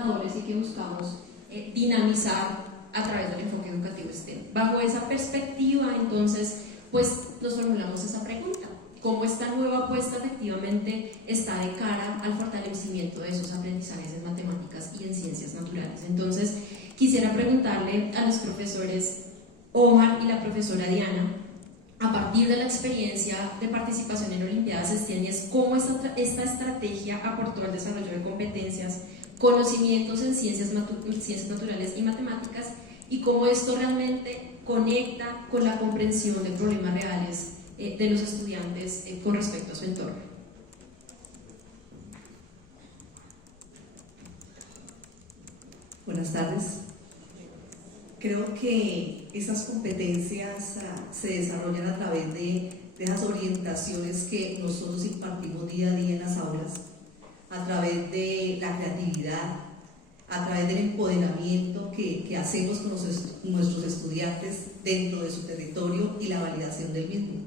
retadores y que buscamos dinamizar a través del enfoque educativo STEM. Bajo esa perspectiva, entonces, pues nos formulamos esa pregunta: ¿cómo esta nueva apuesta efectivamente está de cara al fortalecimiento de esos aprendizajes en matemáticas y en ciencias naturales? Entonces, quisiera preguntarle a los profesores Omar y la profesora Diana, a partir de la experiencia de participación en Olimpiadas STEM, cómo esta estrategia aportó al desarrollo de competencias, conocimientos en ciencias naturales y matemáticas, y cómo esto realmente conecta con la comprensión de problemas reales de los estudiantes con respecto a su entorno. Buenas tardes. Creo que esas competencias se desarrollan a través de esas orientaciones que nosotros impartimos día a día en las aulas, a través de la creatividad, a través del empoderamiento que hacemos con nuestros estudiantes dentro de su territorio y la validación del mismo.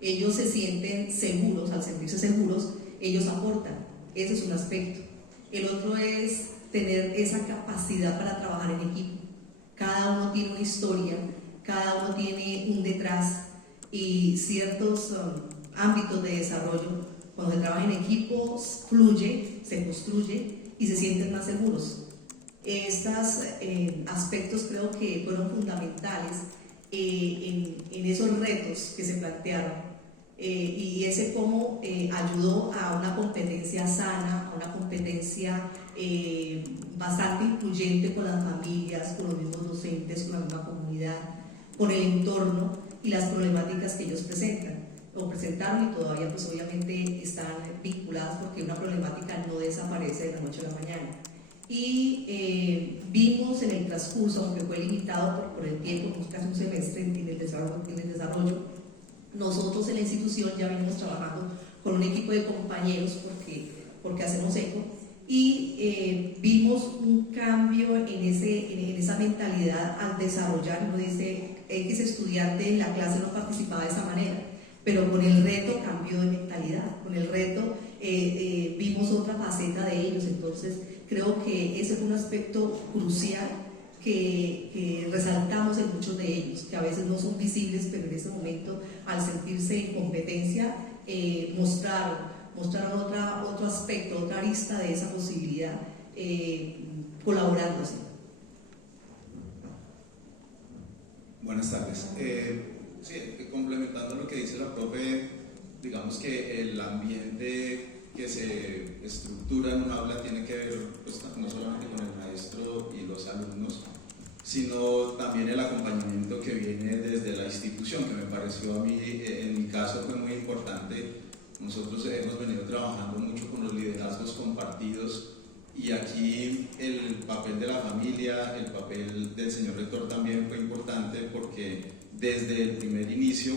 Ellos se sienten seguros, al sentirse seguros, ellos aportan. Ese es un aspecto. El otro es tener esa capacidad para trabajar en equipo. Cada uno tiene una historia, cada uno tiene un detrás y ciertos ámbitos de desarrollo. Cuando se trabaja en equipo, fluye, se construye y se sienten más seguros. Estos aspectos creo que fueron fundamentales en esos retos que se plantearon. Y ese cómo ayudó a una competencia sana, a una competencia bastante incluyente con las familias, con los mismos docentes, con la misma comunidad, con el entorno y las problemáticas que ellos presentan o presentaron, y todavía pues obviamente están vinculadas, porque una problemática no desaparece de la noche a la mañana. Y vimos en el transcurso, aunque fue limitado por el tiempo, casi un semestre en el desarrollo, nosotros en la institución ya venimos trabajando con un equipo de compañeros porque hacemos eco, y vimos un cambio en esa mentalidad al desarrollar. Uno dice, X estudiante en la clase no participaba de esa manera, pero con el reto cambió de mentalidad, con el reto vimos otra faceta de ellos. Entonces creo que ese fue un aspecto crucial que resaltamos en muchos de ellos, que a veces no son visibles, pero en ese momento, al sentirse en competencia, mostraron otro aspecto, otra arista de esa posibilidad, colaborándose. Buenas tardes. Sí, complementando lo que dice la profe, digamos que el ambiente que se estructura en un aula tiene que ver pues, no solamente con el maestro y los alumnos, sino también el acompañamiento que viene desde la institución, que me pareció a mí, en mi caso, fue muy importante. Nosotros hemos venido trabajando mucho con los liderazgos compartidos, y aquí el papel de la familia, el papel del señor rector también fue importante, porque desde el primer inicio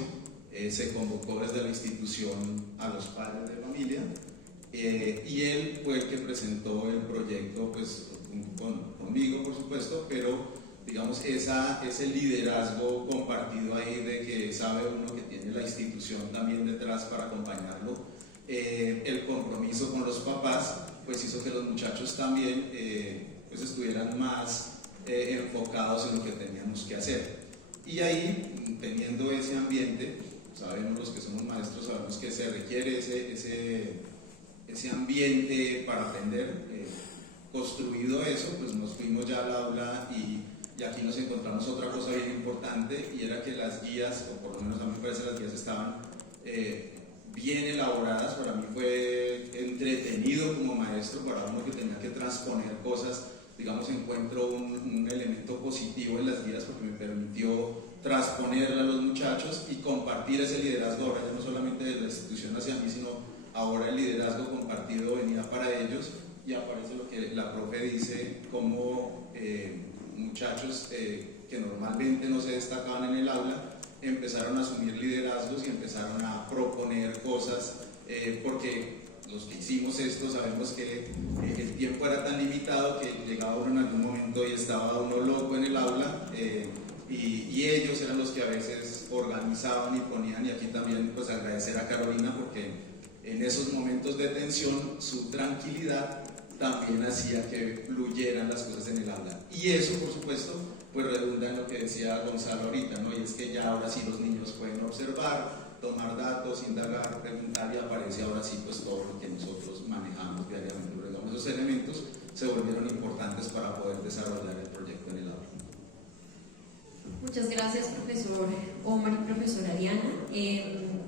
se convocó desde la institución a los padres de familia, y él fue el que presentó el proyecto, pues conmigo por supuesto, pero digamos ese liderazgo compartido ahí, de que sabe uno que tiene la institución también detrás para acompañarlo, el compromiso con los papás, pues hizo que los muchachos también pues estuvieran más enfocados en lo que teníamos que hacer. Y ahí, teniendo ese ambiente, sabemos los que somos maestros, sabemos que se requiere ese ambiente para aprender. Construido eso, pues nos fuimos ya al aula, y aquí nos encontramos otra cosa bien importante, y era que las guías, o por lo menos a mí me parece las guías estaban bien elaboradas. Para mí fue entretenido como maestro, para uno que tenía que transponer cosas. Digamos, encuentro un elemento positivo en las guías, porque me permitió transponerla a los muchachos y compartir ese liderazgo, ahora ya no solamente de la institución hacia mí, sino ahora el liderazgo compartido venía para ellos. Y aparece lo que la profe dice, como muchachos que normalmente no se destacaban en el aula empezaron a asumir liderazgos y empezaron a proponer cosas, porque los que hicimos esto sabemos que el tiempo era tan limitado que llegaba uno en algún momento y estaba uno loco en el aula, y ellos eran los que a veces organizaban y ponían. Y aquí también pues agradecer a Carolina, porque en esos momentos de tensión su tranquilidad también hacía que fluyeran las cosas en el aula. Y eso, por supuesto, pues redunda en lo que decía Gonzalo ahorita, ¿no? Y es que ya ahora sí los niños pueden observar, tomar datos, indagar, preguntar, y aparece ahora sí pues todo lo que nosotros manejamos diariamente. Pero digamos, esos elementos se volvieron importantes para poder desarrollar el proyecto en el aula. Muchas gracias, profesor Omar y profesora Diana.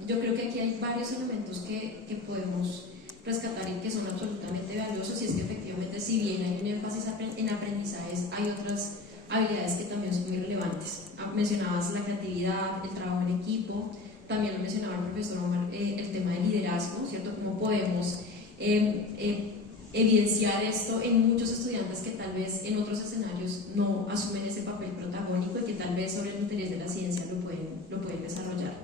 Yo creo que aquí hay varios elementos que podemos rescatar y que son absolutamente valiosos, y es que efectivamente, si bien hay un énfasis en aprendizajes, hay otras habilidades que también son muy relevantes. Mencionabas la creatividad, el trabajo en equipo, también lo mencionaba el profesor Omar, el tema del liderazgo, ¿cierto? Cómo podemos evidenciar esto en muchos estudiantes que tal vez en otros escenarios no asumen ese papel protagónico y que tal vez sobre el interés de la ciencia lo pueden desarrollar.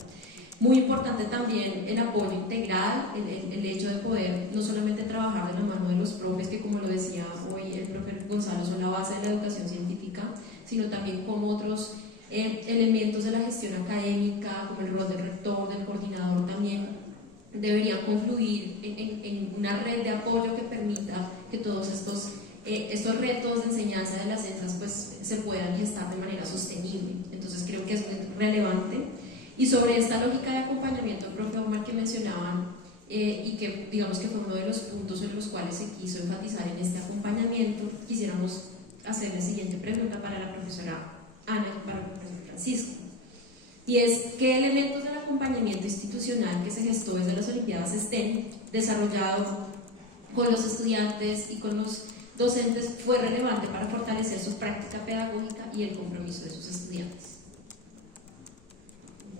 Muy importante también el apoyo integral, el hecho de poder no solamente trabajar de la mano de los profes, que como lo decía hoy el profe Gonzalo, son la base de la educación científica, sino también con otros elementos de la gestión académica, como el rol del rector, del coordinador, también deberían confluir en una red de apoyo que permita que todos estos retos de enseñanza de las ciencias pues, se puedan gestar de manera sostenible. Entonces creo que es muy relevante. Y sobre esta lógica de acompañamiento, profe Omar, que mencionaban, y que digamos que fue uno de los puntos en los cuales se quiso enfatizar en este acompañamiento, quisiéramos hacer la siguiente pregunta para la profesora Ana y para el profesor Francisco. Y es, ¿qué elementos del acompañamiento institucional que se gestó desde las Olimpiadas STEM, desarrollado con los estudiantes y con los docentes, fue relevante para fortalecer su práctica pedagógica y el compromiso de sus estudiantes?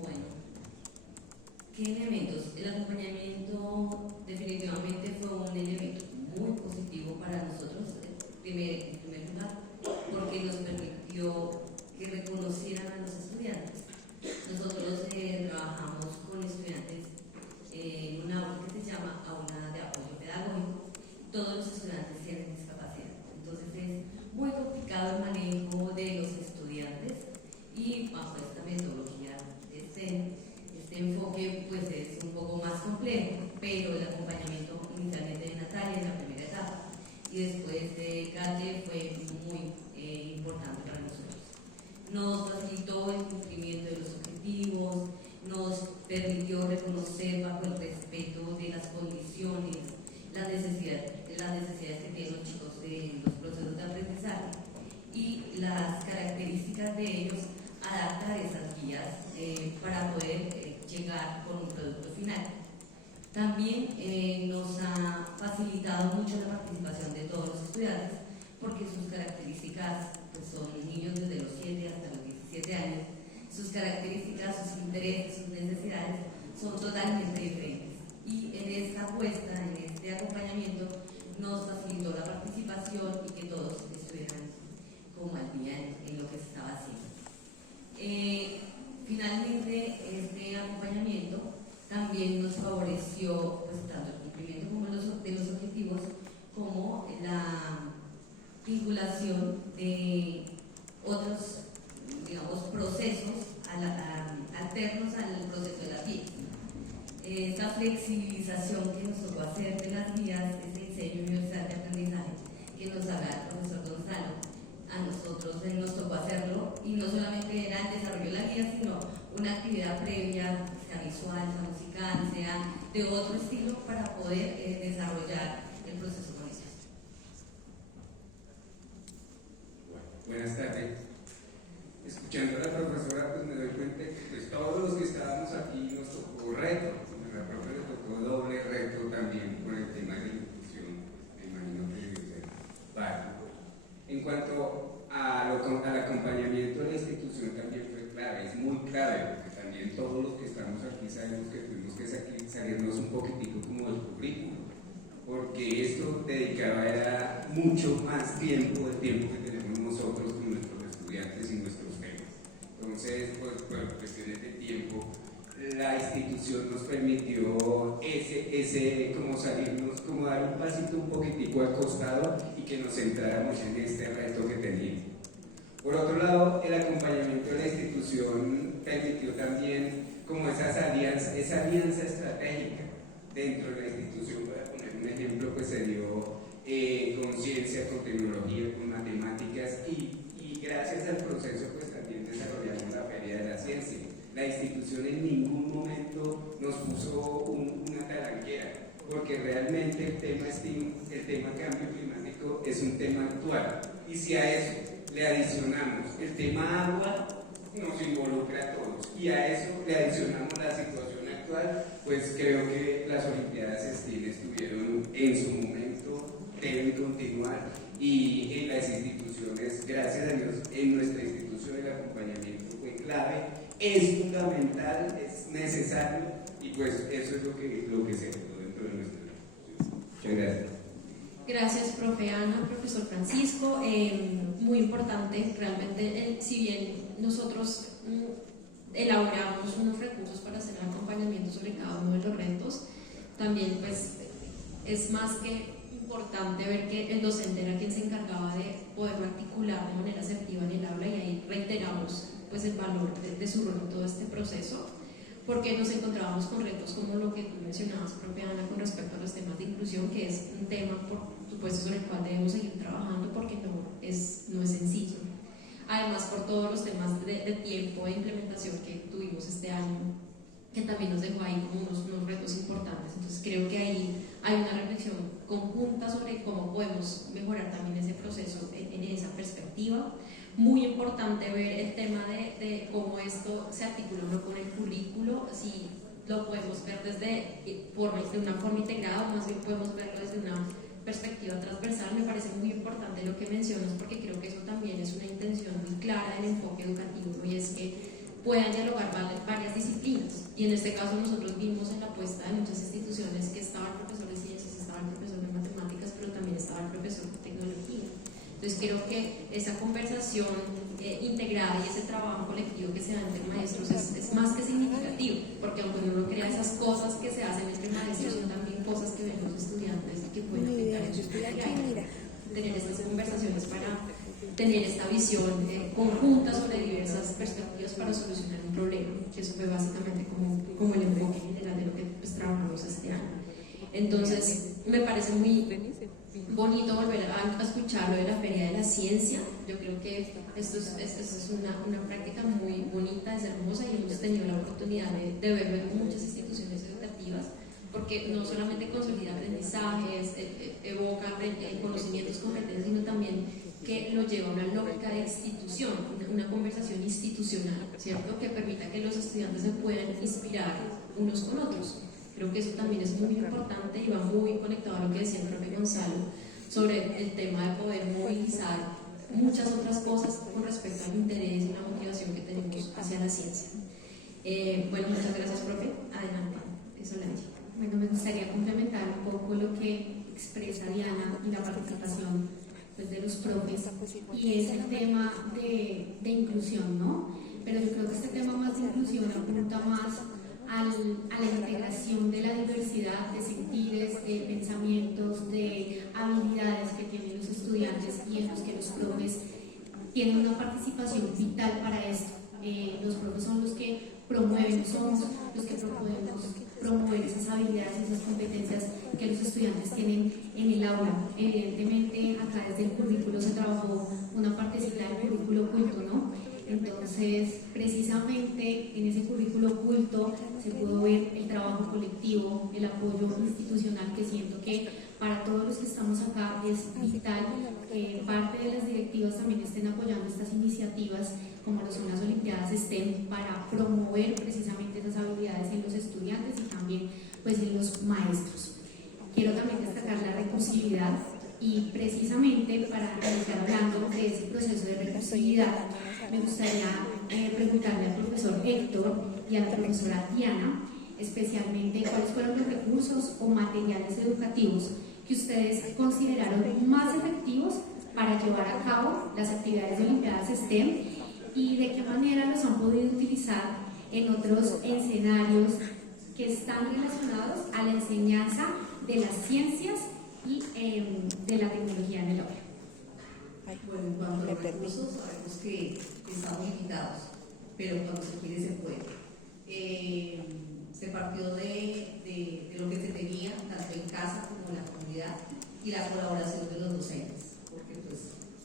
Bueno, ¿qué elementos? El acompañamiento definitivamente fue un elemento muy positivo para nosotros, en primer lugar, porque nos permitió que reconocieran a los estudiantes. Nosotros trabajamos con estudiantes en una aula que se llama Aula de Apoyo Pedagógico. Todos los estudiantes tienen discapacidad, entonces es muy complicado el manejo de los estudiantes, y bajo esta metodología este enfoque pues es un poco más complejo, pero el acompañamiento inicialmente de Natalia en la primera etapa y después de Kate fue muy importante para nosotros. Nos facilitó el cumplimiento de los objetivos, nos permitió reconocer bajo el respeto de las condiciones, las necesidades que tienen los chicos en los procesos de aprendizaje y las características de ellos, adaptar esas guías para poder llegar con un producto final. También nos ha facilitado mucho la participación de todos los estudiantes, porque sus características pues, son niños desde los 7 hasta los 17 años, sus características, sus intereses, sus necesidades son totalmente diferentes. Y en esta apuesta, en este acompañamiento, nos facilitó la participación y que todos estuvieran como al día en lo que se estaba haciendo. Finalmente, este acompañamiento también nos favoreció pues, tanto el cumplimiento como de los objetivos, como la vinculación de otros, digamos, procesos alternos al proceso de las guías. Esta flexibilización que nos tocó hacer de las guías, este diseño universal de aprendizaje que nos habla el profesor Gonzalo, a nosotros nos tocó hacerlo, y no solamente era el desarrollo de la guía, sino una actividad previa, sea visual, sea musical, sea de otro estilo, para poder desarrollar el proceso con ellos. Buenas tardes. Escuchando a la profesora, pues me doy cuenta que pues, todos los que estábamos aquí nos tocó reto. A la profe le tocó doble reto también con el tema de la inclusión. Me imagino que vale. En cuanto al acompañamiento de la institución también fue clave, es muy clave, porque también todos los que estamos aquí sabemos que tuvimos que salirnos un poquitico como del currículo, porque esto dedicaba era mucho más tiempo del tiempo que tenemos nosotros con nuestros estudiantes y nuestros temas. Entonces, pues, por cuestiones de tiempo, la institución nos permitió como salirnos, como dar un pasito un poquitico al costado y que nos centráramos en este reto que teníamos. Por otro lado, el acompañamiento de la institución permitió también como esa alianza estratégica dentro de la institución. Para poner un ejemplo, pues se dio con ciencia, con tecnología, con matemáticas y gracias al proceso pues también desarrollamos la Feria de la Ciencia. La institución en ningún momento nos puso una talanquera, porque realmente el tema cambio climático es un tema actual, y si a eso le adicionamos el tema agua, nos involucra a todos, y a eso le adicionamos la situación actual, pues creo que las Olimpiadas STEAM estuvieron en su momento, deben continuar, y en las instituciones, gracias a Dios, en nuestra institución el acompañamiento fue clave, es fundamental, es necesario, y pues eso es lo que se logró dentro de nuestra institución. Muchas gracias. Gracias, profe Ana, profesor Francisco. Muy importante, realmente, si bien nosotros elaboramos unos recursos para hacer el acompañamiento sobre cada uno de los retos, también pues es más que importante ver que el docente era quien se encargaba de poderlo articular de manera asertiva en el aula, y ahí reiteramos pues el valor de su rol en todo este proceso, porque nos encontrábamos con retos como lo que tú mencionabas, profe Ana, con respecto a los temas de inclusión, que es un tema, por supuesto, sobre el cual debemos seguir trabajando, porque no es sencillo. Además, por todos los temas de tiempo de implementación que tuvimos este año, que también nos dejó ahí como unos retos importantes. Entonces, creo que ahí hay una reflexión conjunta sobre cómo podemos mejorar también ese proceso en esa perspectiva. Muy importante ver el tema de cómo esto se articula uno con el currículo, si lo podemos ver de una forma integrada, o más bien podemos verlo desde una perspectiva transversal. Me parece muy importante lo que mencionas, porque creo que eso también es una intención muy clara del enfoque educativo, ¿no? Y es que puedan dialogar varias disciplinas, y en este caso nosotros vimos en la apuesta de muchas instituciones que estaba el profesor de ciencias, estaba el profesor de matemáticas, pero también estaba el profesor de tecnología. Entonces creo que esa conversación integrada y ese trabajo colectivo que se da entre maestros es más que significativo, porque aunque uno crea esas cosas que se hacen entre maestros, son también cosas que ven los estudiantes y que pueden afectar en su vida diaria. Tener estas conversaciones para tener esta visión conjunta sobre diversas perspectivas para solucionar un problema, que eso fue básicamente como el enfoque general de lo que pues, trabajamos este año. Entonces me parece muy bonito volver a escuchar lo de la Feria de la Ciencia. Yo creo que esto es una práctica muy bonita, es hermosa, y hemos tenido la oportunidad de verlo en muchas instituciones educativas, porque no solamente consolida aprendizajes, evoca conocimientos, competencias, sino también que lo lleva a una lógica de institución, una conversación institucional, ¿cierto? Que permita que los estudiantes se puedan inspirar unos con otros. Creo que eso también es muy importante y va muy conectado a lo que decía el profe Gonzalo sobre el tema de poder movilizar muchas otras cosas con respecto al interés y la motivación que tenemos hacia la ciencia. Bueno, muchas gracias, profe. Adelante, Solange. Bueno, me gustaría complementar un poco lo que expresa Diana y la participación pues, de los profes, y es el tema de inclusión, ¿no? Pero yo creo que este tema más de inclusión apunta más a la integración de la diversidad de sentires, de pensamientos, de habilidades que tienen los estudiantes, y en los que los profes tienen una participación vital para esto. Los profes son los que promueven, somos los que podemos promover esas habilidades y esas competencias que los estudiantes tienen en el aula. Evidentemente, acá desde el currículo se trabajó una partecita del currículo oculto, ¿no? Entonces, precisamente en ese currículo oculto se pudo ver el trabajo colectivo, el apoyo institucional, que siento que para todos los que estamos acá es vital que parte de las directivas también estén apoyando estas iniciativas, como lo son las Olimpiadas STEM, para promover precisamente esas habilidades en los estudiantes y también pues en los maestros. Quiero también destacar la recursividad, y precisamente para iniciar hablando de ese proceso de recursividad, me gustaría preguntarle al profesor Héctor y a la profesora Diana, especialmente cuáles fueron los recursos o materiales educativos que ustedes consideraron más efectivos para llevar a cabo las actividades de Olimpiadas STEM, y de qué manera los han podido utilizar en otros escenarios que están relacionados a la enseñanza de las ciencias y de la tecnología en el aula. Bueno, en cuanto a los recursos, sabemos que estamos limitados, pero cuando se quiere se puede. Se partió de lo que se tenía, tanto en casa como en la comunidad, y la colaboración de los docentes, porque pues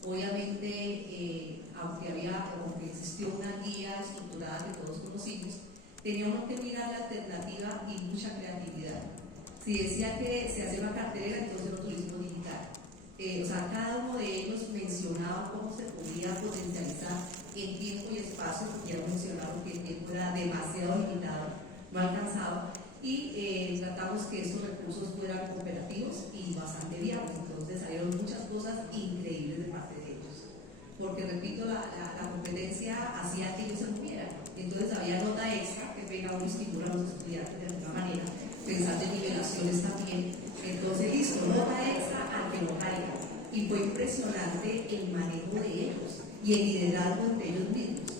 obviamente aunque existió una guía estructurada que todos conocimos, teníamos que mirar la alternativa y mucha creatividad. Si decía que se hacía una cartelera, entonces era turismo digital. Cada uno de ellos mencionaba cómo se podía potencializar en tiempo y espacio, porque ya mencionaron que el tiempo era demasiado limitado, no alcanzado, y tratamos que estos recursos fueran cooperativos y bastante viables. Entonces salieron muchas cosas increíbles de parte de ellos, porque repito, la competencia hacía que ellos se movieran. Entonces había nota extra que pega uno y estimula a los estudiantes de alguna manera, pensando en nivelaciones también. Entonces, listo, nota extra al que no caiga. Y fue impresionante el manejo de ellos y el liderazgo entre ellos mismos.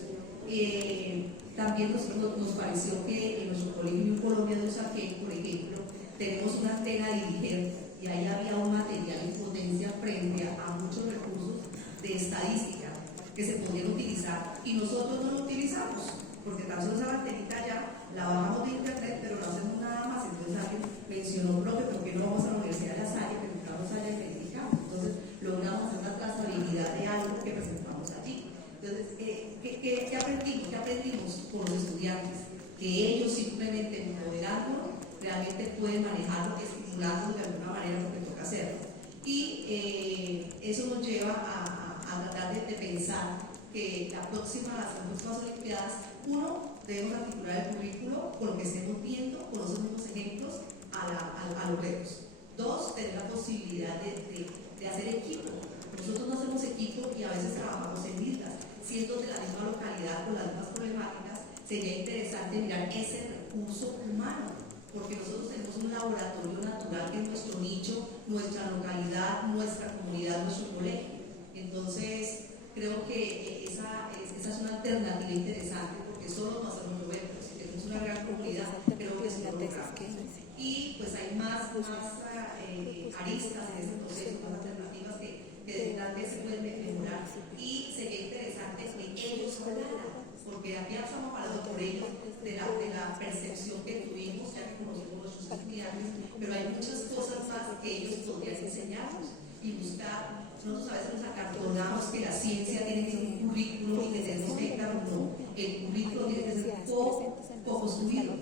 También nos pareció que en nuestro colegio en Colombia de Usaquén, por ejemplo, tenemos una antena dirigente y ahí había un material en potencia frente a muchos recursos de estadística que se podían utilizar y nosotros no lo utilizamos, porque tan solo esa antenita ya la bajamos de internet, pero no hacemos nada más. Entonces alguien mencionó, profe, ¿por qué no vamos a la Universidad de La Salle, que buscamos allá y verificamos? Entonces logramos hacer una trazabilidad de algo que presentamos allí. Entonces, ¿qué aprendimos? ¿Qué aprendimos con los estudiantes? Que ellos simplemente moderándolo, realmente pueden manejarlo, estimulándolo de alguna manera porque toca hacerlo. Y eso nos lleva a tratar de pensar que las próximas Olimpiadas, uno, debemos articular el currículo con lo que estemos viendo, con los mismos ejemplos a los retos. Dos, tener la posibilidad de hacer equipo. Nosotros no hacemos equipo y a veces trabajamos en islas, siendo de la misma localidad con las mismas problemáticas. Sería interesante mirar ese recurso humano, porque nosotros tenemos un laboratorio natural que es nuestro nicho, nuestra localidad, nuestra comunidad, nuestro colegio. Entonces, creo que esa es una alternativa interesante, porque solo no hacemos lo pero si tenemos una gran comunidad, creo que es lo logramos. Y pues hay más aristas en ese proceso, más alternativas que tal vez se pueden mejorar. Y sería interesante que ellos hablaran, porque aquí estamos hablando por ellos de la percepción que tuvimos, ya que conocemos nuestros estudiantes, pero hay muchas cosas más que ellos podrían enseñarnos y buscar. Nosotros a veces nos acartonamos que la ciencia tiene que ser un currículo y que tenemos que estar no. El currículo tiene que ser poco construido.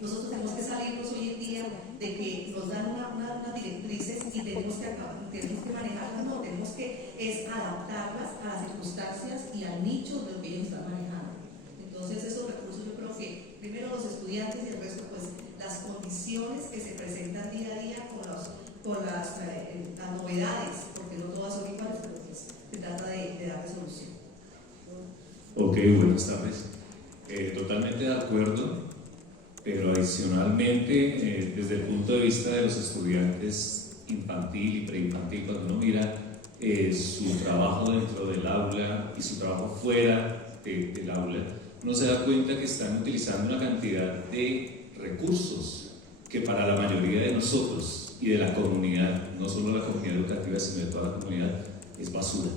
Nosotros tenemos que salirnos hoy en día de que nos dan unas directrices y tenemos que manejarlas, no, tenemos que adaptarlas a las circunstancias y al nicho de lo que ellos están manejando. Entonces esos recursos yo creo que primero los estudiantes y el resto pues las condiciones que se presentan día a día con las novedades, porque no todas son iguales, pero pues se trata de darle solución. Ok, buenas tardes. Totalmente de acuerdo, pero adicionalmente, desde el punto de vista de los estudiantes infantil y preinfantil, cuando uno mira su trabajo dentro del aula y su trabajo fuera del aula, uno se da cuenta que están utilizando una cantidad de recursos que para la mayoría de nosotros y de la comunidad, no solo la comunidad educativa, sino de toda la comunidad, es basura.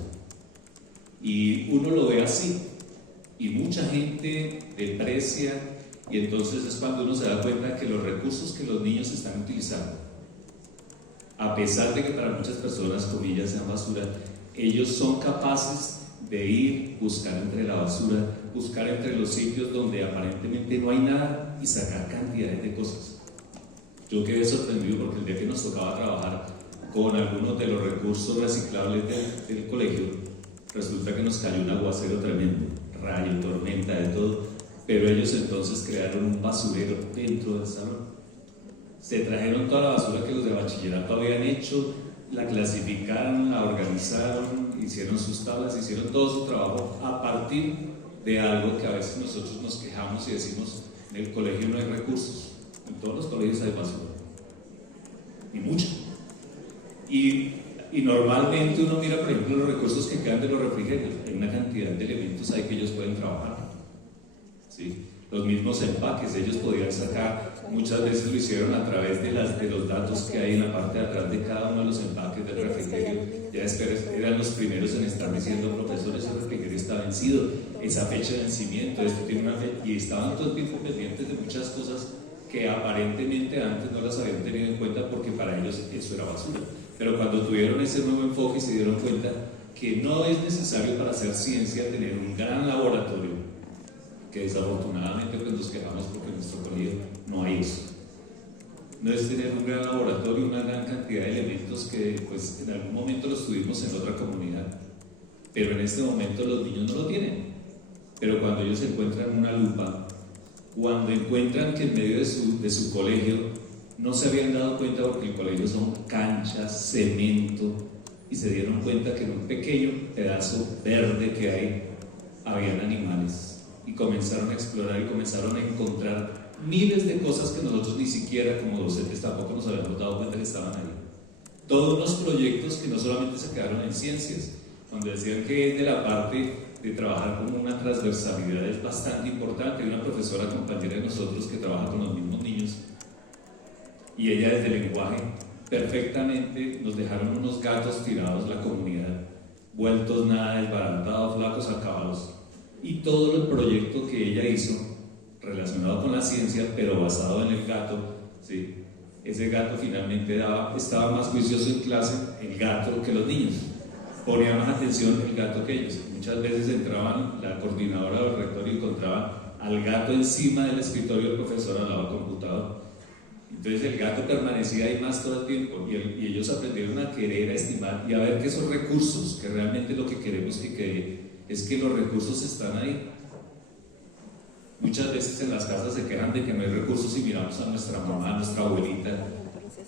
Y uno lo ve así, y mucha gente deprecia, y entonces es cuando uno se da cuenta que los recursos que los niños están utilizando, a pesar de que para muchas personas, comillas, sean basura, ellos son capaces de ir, buscar entre la basura, buscar entre los sitios donde aparentemente no hay nada y sacar cantidades de cosas. Yo quedé sorprendido porque el día que nos tocaba trabajar con algunos de los recursos reciclables del colegio, resulta que nos cayó un aguacero tremendo, rayo, tormenta, de todo, pero ellos entonces crearon un basurero dentro del salón. Se trajeron toda la basura que los de bachillerato habían hecho, la clasificaron, la organizaron, hicieron sus tablas, hicieron todo su trabajo a partir de algo que a veces nosotros nos quejamos y decimos, en el colegio no hay recursos. En todos los colegios hay basura, y mucha. Y normalmente uno mira, por ejemplo, los recursos que quedan de los refrigerios. Hay una cantidad de elementos ahí que ellos pueden trabajar. ¿Sí? Los mismos empaques, ellos podían sacar, muchas veces lo hicieron a través de los datos que hay en la parte de atrás de cada uno de los empaques del refrigerio. Ya después eran los primeros en estar diciendo, profesor, ese refrigerio está vencido, esa fecha de vencimiento, esto tiene una fecha, y estaban todo el tiempo pendientes de muchas cosas que aparentemente antes no las habían tenido en cuenta porque para ellos eso era basura. pero cuando tuvieron ese nuevo enfoque se dieron cuenta que no es necesario para hacer ciencia tener un gran laboratorio, que desafortunadamente pues nos quejamos porque en nuestro colegio no hay eso. No es tener un gran laboratorio, una gran cantidad de elementos que pues en algún momento los tuvimos en otra comunidad, pero en este momento los niños no lo tienen. Pero cuando ellos encuentran una lupa, cuando encuentran que en medio de su colegio no se habían dado cuenta, porque el colegio son canchas, cemento, y se dieron cuenta que en un pequeño pedazo verde que hay habían animales, y comenzaron a explorar y comenzaron a encontrar miles de cosas que nosotros ni siquiera como docentes tampoco nos habíamos dado cuenta que estaban ahí. Todos unos proyectos que no solamente se quedaron en ciencias, cuando decían que es de la parte de trabajar con una transversalidad es bastante importante. Hay una profesora compañera de nosotros que trabaja con los mismos niños y ella desde el lenguaje perfectamente nos dejaron unos gatos tirados la comunidad, vueltos nada, desbaratados, flacos, acabados, y todo el proyecto que ella hizo relacionado con la ciencia pero basado en el gato, ¿sí? Ese gato finalmente estaba más juicioso en clase el gato que los niños, ponía más atención el gato que ellos. Muchas veces entraban, la coordinadora del rectorio encontraba al gato encima del escritorio del profesor al lado del computador. Entonces el gato permanecía ahí más todo el tiempo y ellos aprendieron a querer, a estimar y a ver que esos recursos, que realmente lo que queremos que quede, es que los recursos están ahí. Muchas veces en las casas se quejan de que no hay recursos y miramos a nuestra mamá, a nuestra abuelita,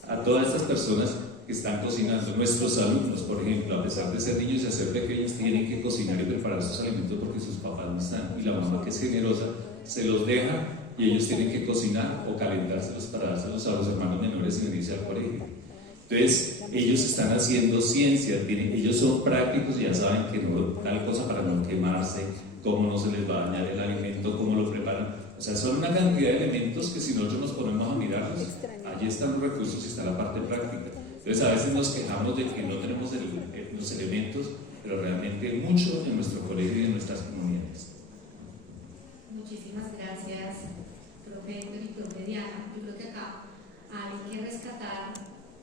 a todas estas personas que están cocinando. Nuestros alumnos, por ejemplo, a pesar de ser niños y ser pequeños, tienen que cocinar y preparar sus alimentos porque sus papás no están, y la mamá, que es generosa, se los deja y ellos tienen que cocinar o calentárselos para dárselos a los hermanos menores y venirse al colegio. Entonces ellos están haciendo ciencia, ellos son prácticos y ya saben que no, tal cosa para no quemarse, cómo no se les va a dañar el alimento, cómo lo preparan. O sea, son una cantidad de elementos que si nosotros nos ponemos a mirarlos, allí están los recursos y está la parte práctica. Entonces a veces nos quejamos de que no tenemos los elementos, pero realmente mucho en nuestro colegio y en nuestras comunidades. Muchísimas gracias, profe Héctor y profe Diana. Yo creo que acá hay que rescatar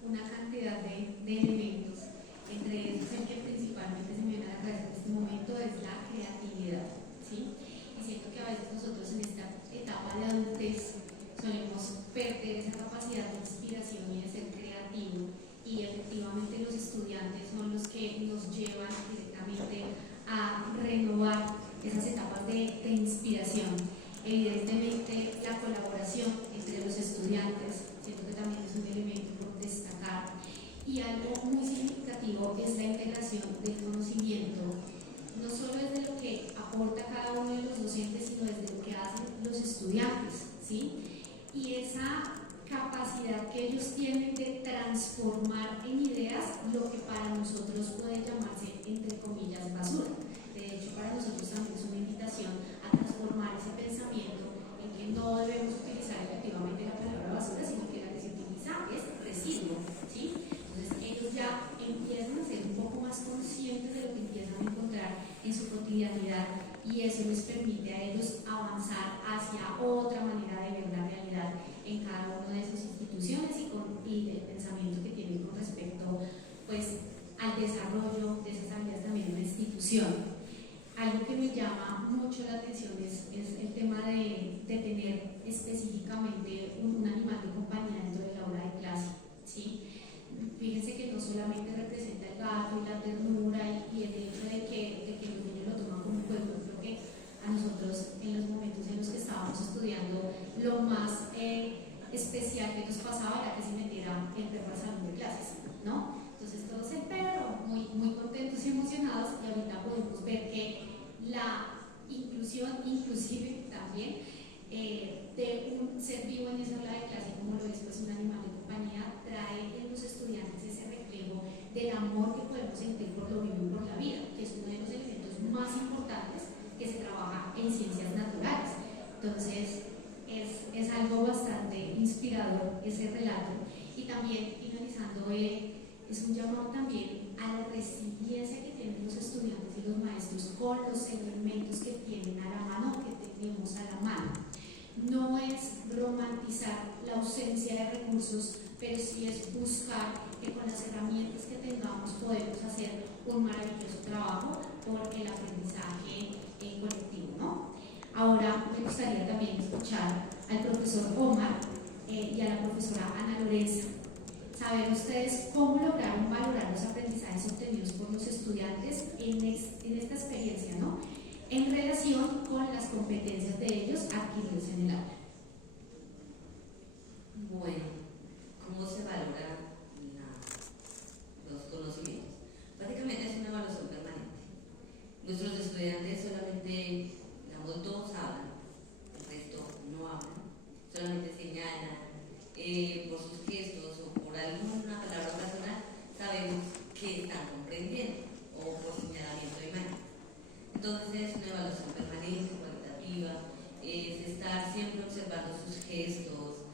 una cantidad de elementos. Entre ellos, el que principalmente se me viene a la cabeza en este momento es la creatividad, ¿sí? Y siento que a veces nosotros en esta etapa de adultez solemos perder esa capacidad de inspiración y de ser creativo, y efectivamente los estudiantes son los que nos llevan directamente a renovar esas etapas de inspiración. Evidentemente la colaboración entre los estudiantes siento que también es un elemento por destacar, y algo muy significativo es la integración del conocimiento, no solo desde lo que aporta cada uno de los docentes, sino desde lo que hacen los estudiantes, ¿sí? Y esa capacidad que ellos tienen de transformar en ideas lo que para nosotros puede llamarse, entre comillas, basura. De hecho, para nosotros también es una invitación a transformar ese pensamiento en que no debemos utilizar efectivamente la palabra basura, sino que la que se utiliza es residuo, ¿sí? Entonces ellos ya empiezan a ser un poco más conscientes de lo que empiezan a encontrar en su cotidianidad, y eso les permite a ellos avanzar hacia otra manera de ver la realidad en cada una de sus instituciones y del pensamiento que tienen con respecto, pues, al desarrollo de esas habilidades también en la institución. Algo que me llama mucho la atención es el tema de tener específicamente un animal de compañía dentro del aula de clase, ¿sí? Fíjense que no solamente representa el gato y la ternura y el hecho de que los niños lo toman como un juego. Creo que a nosotros, en los momentos en los que estábamos estudiando, lo más especial que nos pasaba era que se metiera el perro al salón de clases, ¿no? Entonces todos el perro, muy, muy contentos y emocionados, y ahorita podemos ver que la inclusión, inclusive también, de un ser vivo en esa aula de clase, como lo es pues un animal de compañía, trae en los estudiantes ese reflejo del amor que podemos sentir por lo vivo y por la vida, que es uno de los elementos más importantes que se trabaja en ciencias naturales. Entonces es algo bastante inspirador ese relato, y también finalizando es un llamado también a la resiliencia que tienen los estudiantes y los maestros con los elementos que tienen a la mano, que tenemos a la mano. No es romantizar la ausencia de recursos, pero sí es buscar que con las herramientas que tengamos podemos hacer un maravilloso trabajo por el aprendizaje colectivo, ¿no? Ahora me gustaría también escuchar al profesor Omar y a la profesora Ana Lorenza. Saber ustedes cómo lograron valorar los aprendizajes obtenidos por los estudiantes en esta experiencia, ¿no? En relación con las competencias de ellos adquiridas en el aula. Bueno, ¿cómo se valora los conocimientos? Básicamente es una evaluación permanente. Nuestros estudiantes solamente, digamos, dos hablan, el resto no hablan, solamente señalan por sus gestos o por alguna palabra ocasional, sabemos que están comprendiendo o por señalamiento de imagen. Entonces es una evaluación permanente, cualitativa, es estar siempre observando sus gestos,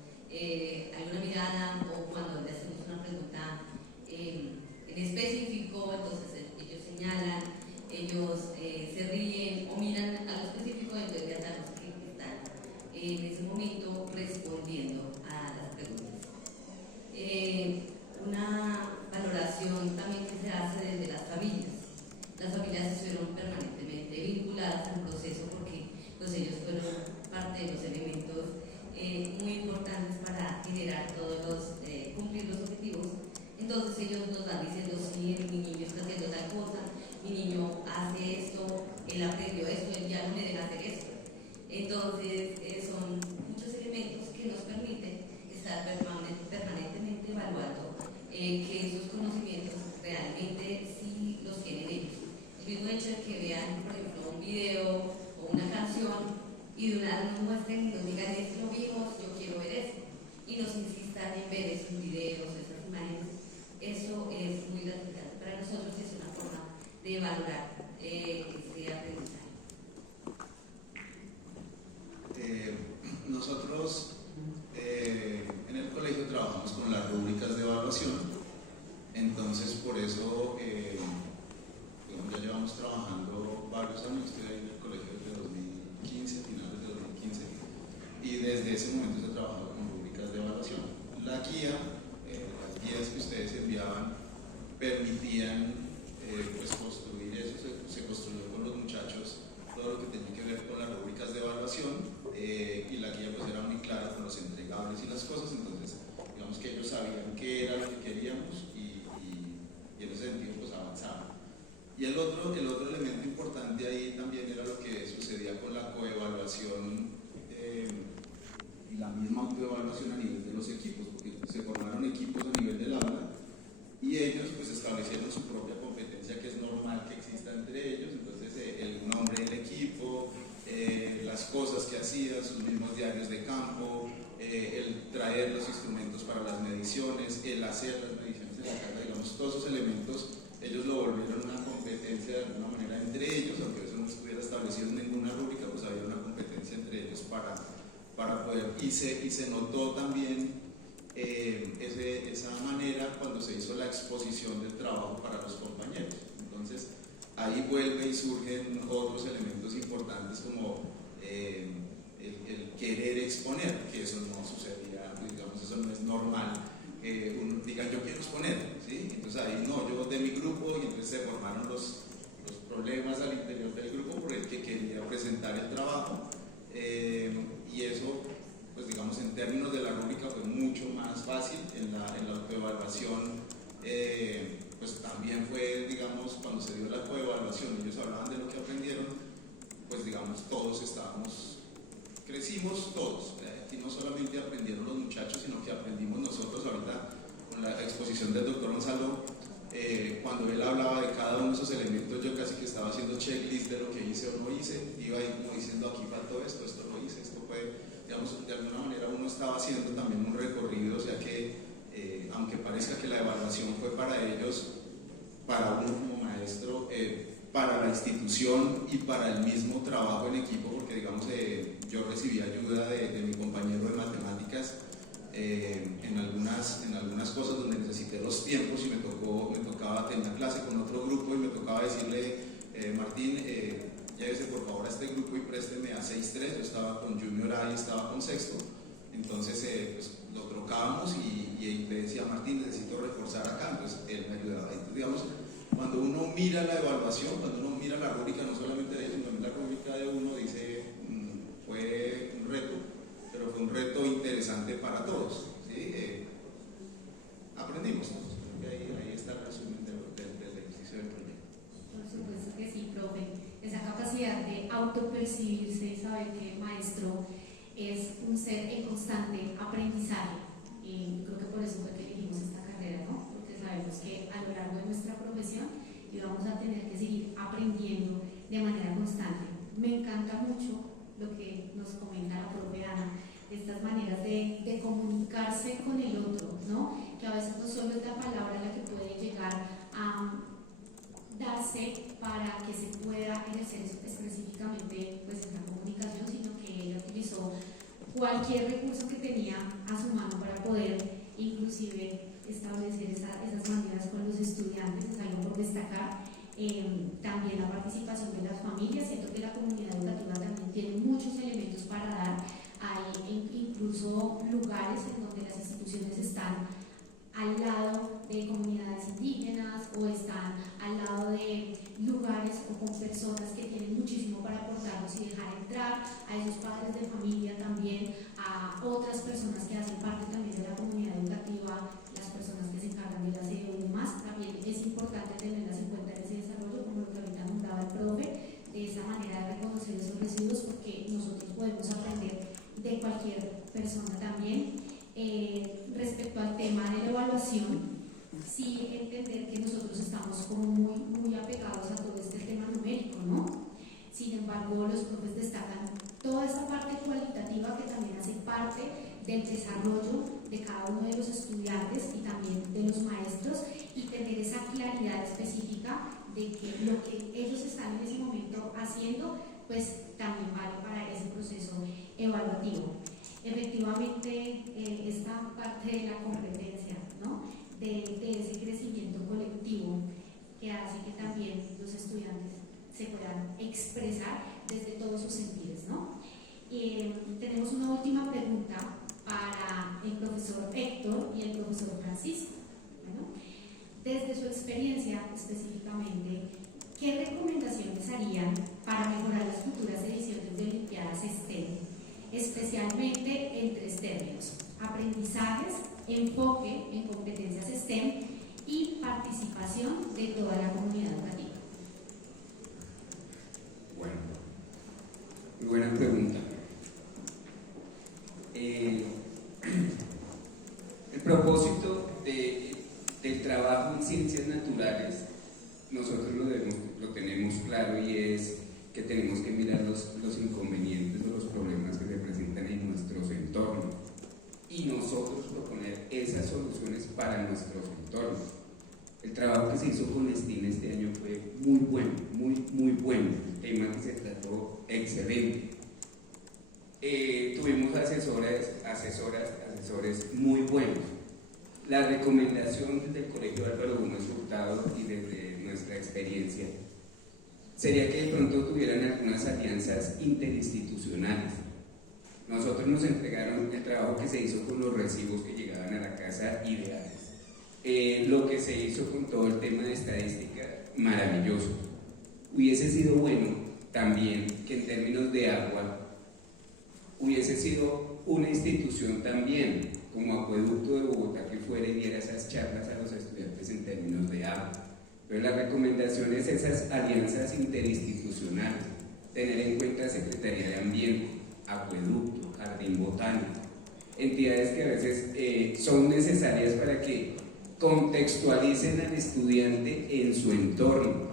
alguna mirada o cuando le hacemos una pregunta en específico, entonces ellos señalan, ellos se ríen o miran a lo específico, entonces ya sabemos que están en ese momento respondiendo a las preguntas. Una valoración también que se hace desde las familias. Las familias estuvieron permanentemente vinculadas al proceso porque pues, ellos fueron parte de los elementos muy importantes para generar cumplir los objetivos. Entonces ellos nos van diciendo, sí, mi niño está haciendo tal cosa, mi niño hace esto, él aprendió esto, él ya no me deja hacer esto. Entonces son muchos elementos que nos permiten estar permanentemente evaluando que esos conocimientos realmente sí los tienen ellos. El mismo hecho de que vean, por ejemplo, un video o una canción y de una vez nos muestren y nos digan, esto lo vimos, yo quiero ver esto, y nos insistan en ver esos videos, esas imágenes, eso es muy gratificante para nosotros, es una forma de valorar ese aprendizaje. Nosotros en el colegio trabajamos con las rúbricas de evaluación, entonces por eso ya llevamos trabajando varios años, estoy ahí en el colegio desde 2015, finales de 2015, y desde ese momento se ha trabajado con rúbricas de evaluación. La guía, las guías que ustedes enviaban permitían pues construir eso, se construyó con los muchachos todo lo que tenía que ver con las rúbricas de evaluación, y la guía pues era muy clara con los entregables y las cosas, entonces digamos que ellos sabían qué era lo que queríamos y en ese sentido pues avanzaban. Y el otro elemento importante ahí también era lo que sucedía con la coevaluación y la misma autoevaluación a nivel de los equipos, porque se formaron equipos a nivel del aula y ellos pues establecieron su propia competencia, que es normal que exista entre ellos, entonces el nombre del equipo, las cosas que hacían, sus mismos diarios de campo, el traer los instrumentos para las mediciones, el hacer las mediciones en la casa, digamos, todos esos elementos ellos lo volvieron una competencia de alguna manera entre ellos, aunque eso no estuviera establecido en ninguna rúbrica, pues había una competencia entre ellos para poder, y se notó también esa manera cuando se hizo la exposición del trabajo para los compañeros. Entonces ahí vuelve y surgen otros elementos importantes como el querer exponer, que eso no sucedía, digamos, eso no es normal. Uno diga yo quiero exponer, ¿sí? Entonces ahí no, yo de mi grupo, y entonces se formaron los problemas al interior del grupo por el que quería presentar el trabajo, y eso pues digamos en términos de la rúbrica fue mucho más fácil. En la autoevaluación pues también fue, digamos, cuando se dio la coevaluación ellos hablaban de lo que aprendieron, pues digamos todos crecimos todos, aquí no solamente aprendieron los muchachos, sino que aprendimos nosotros. Ahorita con la exposición del doctor Gonzalo, cuando él hablaba de cada uno de esos elementos, yo casi que estaba haciendo checklist de lo que hice o no hice, iba ahí como diciendo aquí faltó esto lo hice, esto fue, digamos, de alguna manera uno estaba haciendo también un recorrido, o sea que aunque parezca que la evaluación fue para ellos, para uno como maestro, para la institución y para el mismo trabajo en equipo, porque digamos yo recibí ayuda de mi compañero de matemáticas en algunas cosas donde necesité los tiempos y me tocaba tener una clase con otro grupo y me tocaba decirle Martín, llévese por favor a este grupo y présteme a 6-3, yo estaba con Junior A y estaba con sexto, entonces pues lo trocábamos y le decía, Martín, necesito reforzar acá, entonces él me ayudaba. Entonces, digamos, cuando uno mira la evaluación, cuando uno mira la rúbrica, no solamente de ellos, sino también la rúbrica de uno, dice, fue un reto, pero fue un reto interesante para todos, ¿sí? Aprendimos todos, creo que ahí está el resumen del ejercicio del proyecto. Por supuesto que sí, profe. Esa capacidad de autopercibirse y saber que el maestro es un ser en constante aprendizaje. Y creo que por eso fue que elegimos esta carrera, ¿no? Porque sabemos que a lo largo de nuestra profesión íbamos a tener que seguir aprendiendo de manera constante. Me encanta mucho lo que nos comenta la profe Ana, estas maneras de comunicarse con el otro, ¿no? Que a veces no solo es la palabra la que puede llegar a darse para que se pueda ejercer específicamente pues, esa comunicación, sino que ella utilizó cualquier recurso que tenía a su mano para poder inclusive establecer esas maneras con los estudiantes, es algo por destacar. También la participación de las familias, siento que la comunidad educativa también tiene muchos elementos para dar. Hay incluso lugares en donde las instituciones están al lado de comunidades indígenas o están al lado de lugares o con personas que tienen muchísimo para aportarnos y dejar entrar a esos padres de familia también, a otras personas que hacen parte también de la comunidad educativa, las personas que se encargan del aseo y demás. También es importante tenerlas en cuenta en ese desarrollo, como lo que ahorita nombraba el profe, de esa manera de reconocer esos residuos, porque nosotros podemos aprender de cualquier persona también. Respecto al tema de la evaluación, sí entender que nosotros estamos como muy apegados a todo este tema numérico, ¿no? Sin embargo, los profes destacan toda esta parte cualitativa que también hace parte del desarrollo de cada uno de los estudiantes y también de los maestros, y tener esa claridad específica de que lo que ellos están en ese momento haciendo, pues también vale para ese proceso evaluativo. Efectivamente, esta parte de la competencia, ¿no? de ese crecimiento colectivo que hace que también los estudiantes se puedan expresar desde todos sus sentidos, ¿no? Tenemos una última pregunta para el profesor Héctor y el profesor Francisco. Bueno, desde su experiencia específicamente, ¿qué recomendaciones harían para mejorar las futuras ediciones de Olimpiadas STEM? Especialmente en 3 términos: aprendizajes, enfoque en competencias STEM y participación de toda la comunidad educativa. Bueno, muy buena pregunta. El propósito del trabajo en ciencias naturales, nosotros lo tenemos claro, y es que tenemos que mirar los inconvenientes o los problemas que se presentan en nuestros entornos y nosotros proponer esas soluciones para nuestros entornos. El trabajo que se hizo con STEAM este año fue muy bueno, muy bueno. El tema que se trató, excelente. Tuvimos asesores muy buenos. La recomendación desde el Colegio Álvaro Gómez Hurtado y desde nuestra experiencia sería que de pronto tuvieran algunas alianzas interinstitucionales. Nosotros nos entregaron el trabajo que se hizo con los recibos que llegaban a la casa ideales. Lo que se hizo con todo el tema de estadística, maravilloso. Hubiese sido bueno también que en términos de agua hubiese sido una institución también, como Acueducto de Bogotá, que fuera y diera esas charlas a los estudiantes en términos de agua. Pero la recomendación es esas alianzas interinstitucionales, tener en cuenta Secretaría de Ambiente, Acueducto, Jardín Botánico, entidades que a veces son necesarias para que contextualicen al estudiante en su entorno.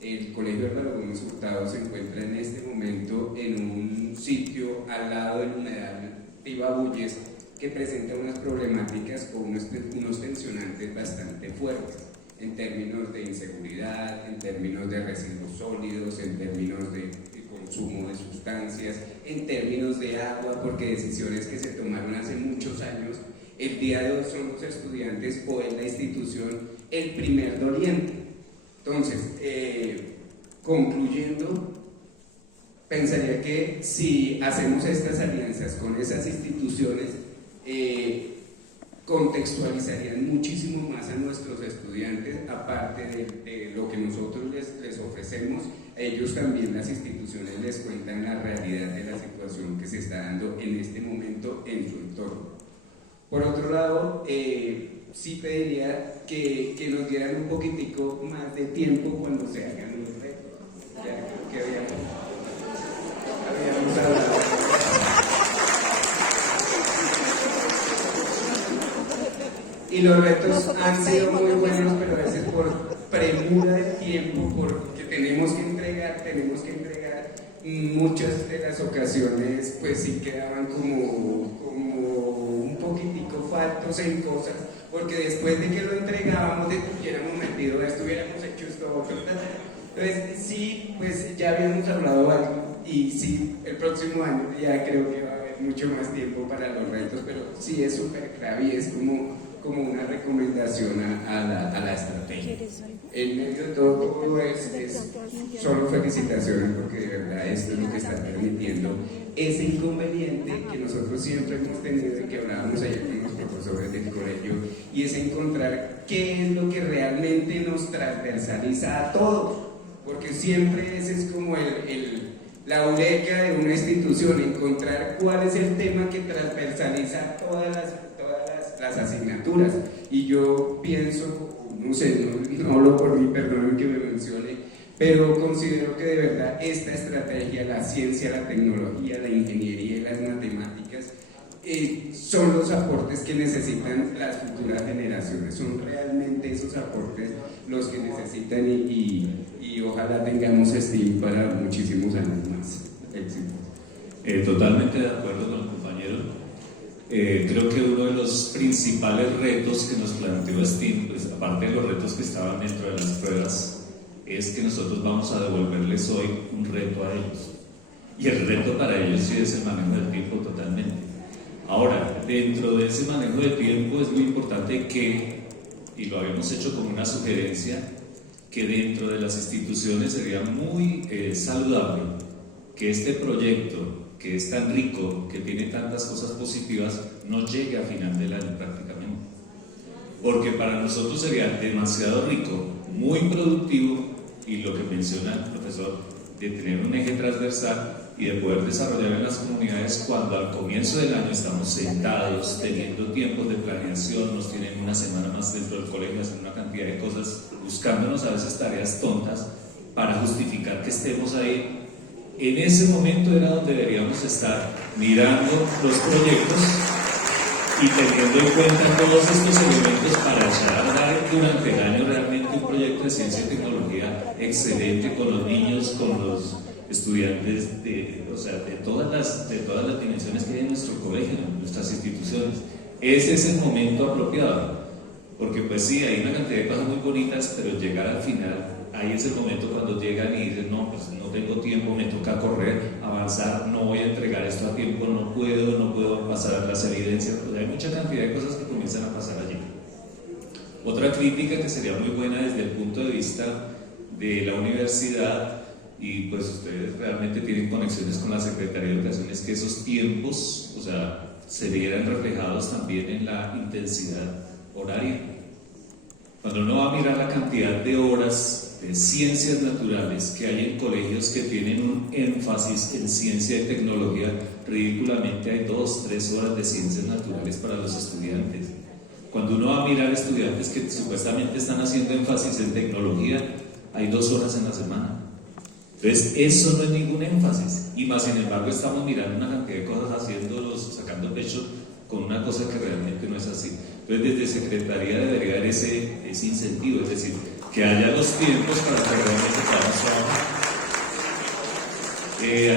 El Colegio Álvaro Gómez Hurtado se encuentra en este momento en un sitio al lado del humedal Tibabuyes que presenta unas problemáticas o unos tensionantes bastante fuertes en términos de inseguridad, en términos de residuos sólidos, en términos de consumo de sustancias, en términos de agua, porque decisiones que se tomaron hace muchos años, el día de hoy son los estudiantes o en la institución el primer doliente. Entonces, concluyendo, pensaría que si hacemos estas alianzas con esas instituciones, contextualizarían muchísimo más a nuestros estudiantes, aparte de lo que nosotros les ofrecemos. Ellos también, las instituciones, les cuentan la realidad de la situación que se está dando en este momento en su entorno. Por otro lado, sí pediría que nos dieran un poquitico más de tiempo cuando se hagan los retos. Ya creo que habíamos hablado. Y los retos han sido muy buenos, pero a veces por premura de tiempo, porque tenemos que entregar, muchas de las ocasiones pues sí quedaban como un poquitico faltos en cosas, porque después de que lo entregábamos, de que hubiéramos metido esto, hubiéramos hecho esto, otro, entonces sí, pues ya habíamos hablado algo, y sí, el próximo año ya creo que va a haber mucho más tiempo para los retos, pero sí es súper clave y es como una recomendación a la estrategia. En medio de todo es solo felicitaciones, porque de verdad esto es lo que está permitiendo ese inconveniente que nosotros siempre hemos tenido y que hablábamos ayer con los profesores del colegio, y es encontrar qué es lo que realmente nos transversaliza a todos, porque siempre ese es como la eureka de una institución, encontrar cuál es el tema que transversaliza todas las asignaturas. Y yo pienso, no sé, no hablo por mí, perdonen que me mencione, pero considero que de verdad esta estrategia, la ciencia, la tecnología, la ingeniería y las matemáticas son los aportes que necesitan las futuras generaciones, son realmente esos aportes los que necesitan, y ojalá tengamos STEAM para muchísimos años más. Éxito. Totalmente de acuerdo con el compañero. Creo que uno de los principales retos que nos planteó STEAM, pues aparte de los retos que estaban dentro de las pruebas, es que nosotros vamos a devolverles hoy un reto a ellos. Y el reto para ellos sí es el manejo del tiempo totalmente. Ahora, dentro de ese manejo de tiempo es muy importante que, y lo habíamos hecho como una sugerencia, que dentro de las instituciones sería muy saludable que este proyecto, que es tan rico, que tiene tantas cosas positivas, no llegue a final del año prácticamente. Porque para nosotros sería demasiado rico, muy productivo, y lo que menciona el profesor, de tener un eje transversal y de poder desarrollar en las comunidades cuando al comienzo del año estamos sentados, teniendo tiempos de planeación, nos tienen una semana más dentro del colegio, haciendo una cantidad de cosas, buscándonos a veces tareas tontas para justificar que estemos ahí. En ese momento era donde deberíamos estar mirando los proyectos y teniendo en cuenta todos estos elementos para echar a andar durante el año realmente un proyecto de ciencia y tecnología excelente con los niños, con los estudiantes de todas las dimensiones que hay en nuestro colegio, en nuestras instituciones. Ese es el momento apropiado, porque pues sí, hay una cantidad de cosas muy bonitas, pero llegar al final, ahí es el momento cuando llegan y dicen, no, pues no tengo tiempo, me toca correr, avanzar, no voy a entregar esto a tiempo, no puedo pasar las evidencias, pues hay mucha cantidad de cosas que comienzan a pasar allí. Otra crítica que sería muy buena desde el punto de vista de la universidad, y pues ustedes realmente tienen conexiones con la Secretaría de Educación, es que esos tiempos, se vieran reflejados también en la intensidad horaria. Cuando uno va a mirar la cantidad de horas de ciencias naturales que hay en colegios que tienen un énfasis en ciencia y tecnología, ridículamente hay 2-3 horas de ciencias naturales para los estudiantes. Cuando uno va a mirar estudiantes que supuestamente están haciendo énfasis en tecnología, hay 2 horas en la semana. Entonces, eso no es ningún énfasis, y más sin embargo estamos mirando una cantidad de cosas, sacando pecho con una cosa que realmente no es así. Entonces, desde Secretaría debería haber ese incentivo, es decir, que haya los tiempos para que realmente podamos trabajar.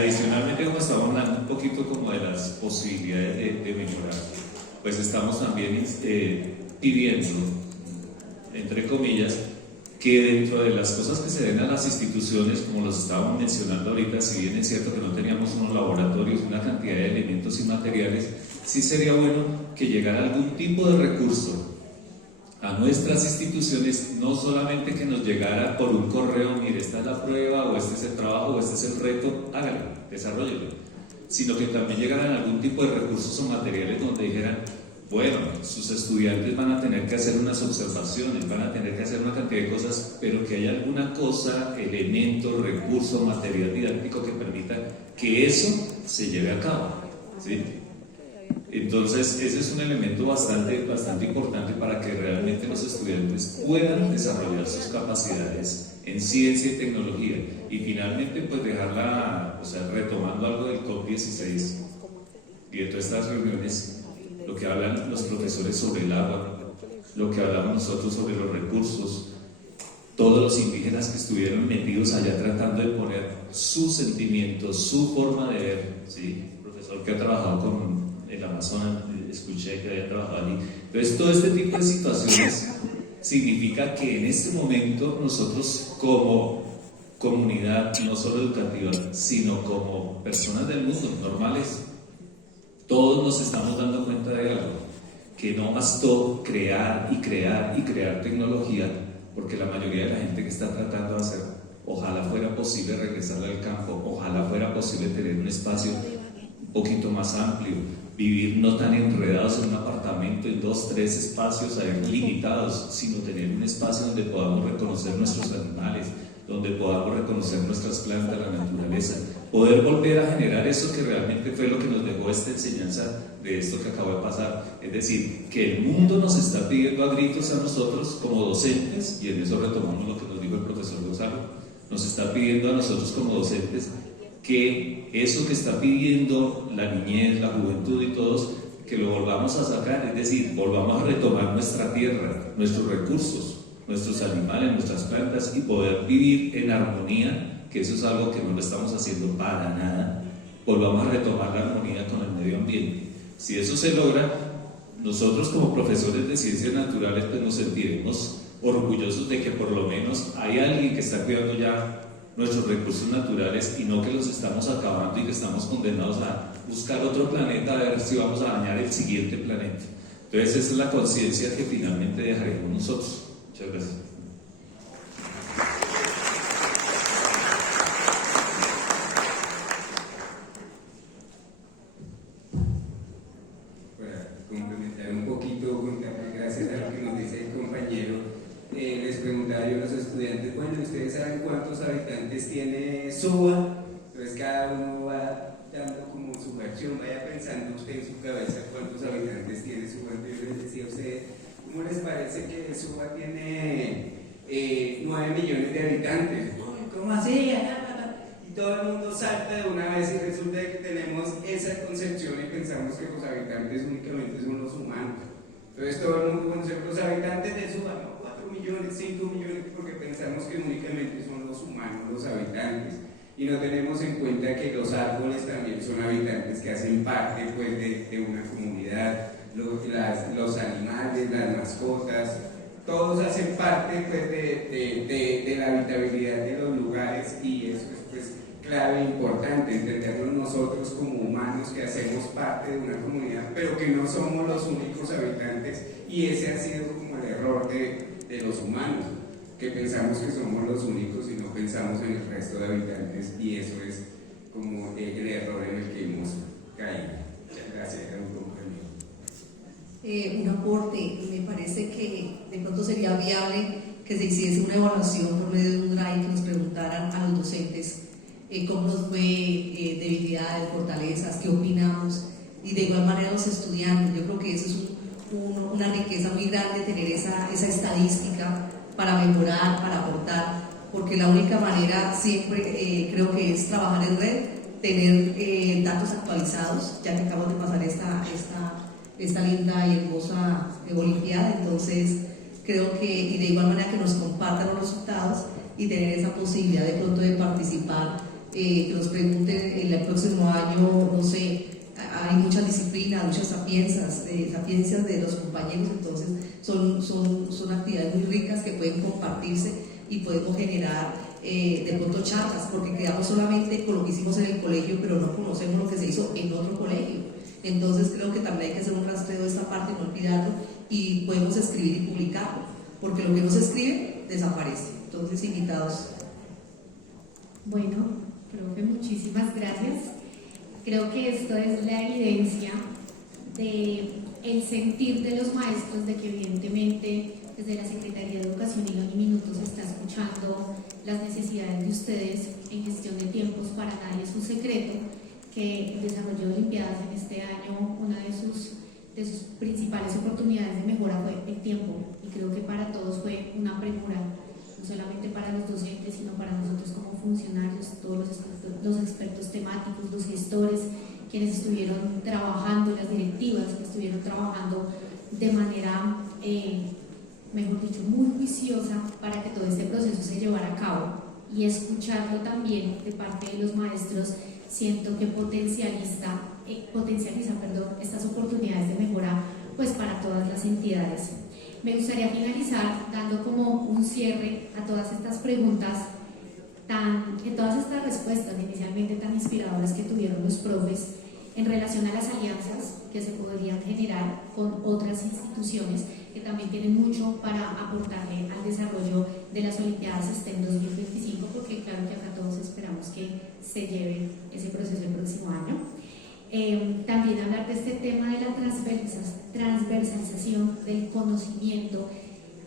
Adicionalmente, como estamos hablando un poquito como de las posibilidades de mejorar, pues estamos también pidiendo, entre comillas, que dentro de las cosas que se den a las instituciones, como los estábamos mencionando ahorita, si bien es cierto que no teníamos unos laboratorios, una cantidad de elementos y materiales, sí sería bueno que llegara algún tipo de recurso a nuestras instituciones, no solamente que nos llegara por un correo, mire, esta es la prueba, o este es el trabajo, o este es el reto, hágalo, desarróllelo, sino que también llegaran algún tipo de recursos o materiales donde dijeran, bueno, sus estudiantes van a tener que hacer unas observaciones, van a tener que hacer una cantidad de cosas, pero que haya alguna cosa, elemento, recurso, material didáctico que permita que eso se lleve a cabo, ¿sí? Entonces, ese es un elemento bastante importante para que realmente los estudiantes puedan desarrollar sus capacidades en ciencia y tecnología. Y finalmente, pues dejarla, o sea, retomando algo del COP16 y de todas estas reuniones, lo que hablan los profesores sobre el agua, lo que hablamos nosotros sobre los recursos, todos los indígenas que estuvieron metidos allá tratando de poner sus sentimientos, su forma de ver, ¿sí? El profesor que ha trabajado con el Amazonas, escuché que había trabajado allí. Entonces, todo este tipo de situaciones significa que en este momento nosotros como comunidad, no solo educativa, sino como personas del mundo, normales, todos nos estamos dando cuenta de algo, que no bastó crear y crear y crear tecnología, porque la mayoría de la gente que está tratando de hacer, ojalá fuera posible regresar al campo, ojalá fuera posible tener un espacio un poquito más amplio, vivir no tan enredados en un apartamento, en 2, 3 espacios limitados, sino tener un espacio donde podamos reconocer nuestros animales, donde podamos reconocer nuestras plantas, la naturaleza, poder volver a generar eso que realmente fue lo que nos dejó esta enseñanza de esto que acabó de pasar. Es decir, que el mundo nos está pidiendo a gritos a nosotros como docentes, y en eso retomamos lo que nos dijo el profesor Gonzalo, nos está pidiendo a nosotros como docentes que eso que está pidiendo la niñez, la juventud y todos, que lo volvamos a sacar, es decir, volvamos a retomar nuestra tierra, nuestros recursos, nuestros animales, nuestras plantas, y poder vivir en armonía, que eso es algo que no lo estamos haciendo para nada. Volvamos a retomar la armonía con el medio ambiente. Si eso se logra, nosotros como profesores de ciencias naturales pues nos sentiremos orgullosos de que por lo menos hay alguien que está cuidando ya nuestros recursos naturales y no que los estamos acabando y que estamos condenados a buscar otro planeta a ver si vamos a dañar el siguiente planeta. Entonces esa es la conciencia que finalmente dejaremos nosotros. Muchas gracias. Para complementar un poquito, gracias a lo que nos dice el compañero, les preguntaba yo a los estudiantes, bueno, ¿ustedes saben cuántos habitantes tiene Suba? Entonces cada uno va dando como su versión, vaya pensando usted en su cabeza cuántos habitantes tiene Suba. Entonces yo les decía a ustedes, ¿cómo les parece que Suba tiene 9 millones de habitantes? ¿Cómo así? Y todo el mundo salta de una vez y resulta que tenemos esa concepción y pensamos que los habitantes únicamente son los humanos. Entonces todo el mundo conoce los habitantes de Suba, ¿no? 4 millones, 5 millones, porque pensamos que únicamente son los humanos los habitantes y no tenemos en cuenta que los árboles también son habitantes que hacen parte pues, de una comunidad, los animales, las mascotas, todos hacen parte pues, de la habitabilidad de los lugares, y eso es pues, clave e importante, entendernos nosotros como humanos que hacemos parte de una comunidad, pero que no somos los únicos habitantes, y ese ha sido como el error de los humanos, que pensamos que somos los únicos y no pensamos en el resto de habitantes, y eso es como el error en el que hemos caído. Muchas gracias, era un poco mío. Un aporte, me parece que de pronto sería viable que se hiciese una evaluación por medio de un drive, que nos preguntaran a los docentes cómo nos fue, debilidades, fortalezas, qué opinamos, y de igual manera los estudiantes. Yo creo que eso es una riqueza muy grande, tener esa estadística para mejorar, para aportar, porque la única manera siempre creo que es trabajar en red, tener datos actualizados, ya que acabamos de pasar esta linda y hermosa olimpiada. Entonces creo que, y de igual manera que nos compartan los resultados y tener esa posibilidad de pronto de participar, que nos pregunten en el próximo año, no sé, hay muchas disciplinas, muchas sapiencias de los compañeros, entonces son actividades muy ricas que pueden compartirse y podemos generar de pronto charlas, porque quedamos solamente con lo que hicimos en el colegio, pero no conocemos lo que se hizo en otro colegio. Entonces creo que también hay que hacer un rastreo de esta parte, no olvidarlo, y podemos escribir y publicarlo, porque lo que no se escribe desaparece. Entonces, invitados. Bueno, profe, muchísimas gracias. Creo que esto es la evidencia de el sentir de los maestros, de que evidentemente desde la Secretaría de Educación y los Minutos está escuchando las necesidades de ustedes en gestión de tiempos. Para nadie es un secreto que el desarrollo de Olimpiadas en este año, una de sus principales oportunidades de mejora fue el tiempo, y creo que para todos fue una premura, no solamente para los docentes, sino para nosotros como funcionarios, todos los expertos temáticos, los gestores, quienes estuvieron trabajando, las directivas que estuvieron trabajando de manera, mejor dicho, muy juiciosa para que todo este proceso se llevara a cabo, y escucharlo también de parte de los maestros, siento que potencializa estas oportunidades de mejora pues para todas las entidades. Me gustaría finalizar dando como un cierre a todas estas preguntas, todas estas respuestas inicialmente tan inspiradoras que tuvieron los profes en relación a las alianzas que se podrían generar con otras instituciones que también tienen mucho para aportarle al desarrollo de las Olimpiadas STEM 2025, porque claro que acá todos esperamos que se lleve ese proceso el próximo año. También hablar de este tema de la transversalización del conocimiento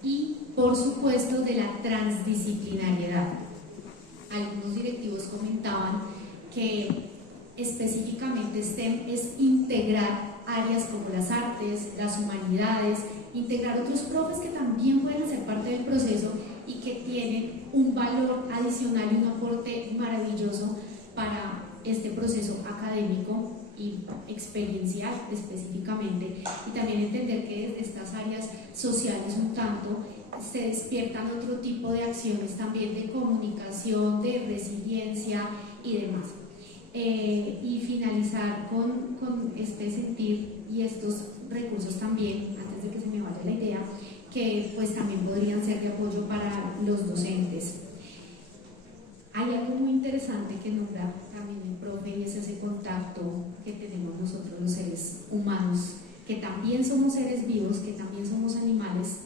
y, por supuesto, de la transdisciplinariedad. Algunos directivos comentaban que específicamente STEM es integrar áreas como las artes, las humanidades, integrar otros profes que también pueden ser parte del proceso y que tienen un valor adicional y un aporte maravilloso para este proceso académico y experiencial específicamente, y también entender que desde estas áreas sociales un tanto se despiertan otro tipo de acciones también de comunicación, de resiliencia y demás. Y finalizar con este sentir y estos recursos también, antes de que se me vaya la idea, que pues también podrían ser de apoyo para los docentes. Hay algo muy interesante que nombra también el profe, y es ese contacto que tenemos nosotros los seres humanos, que también somos seres vivos, que también somos animales,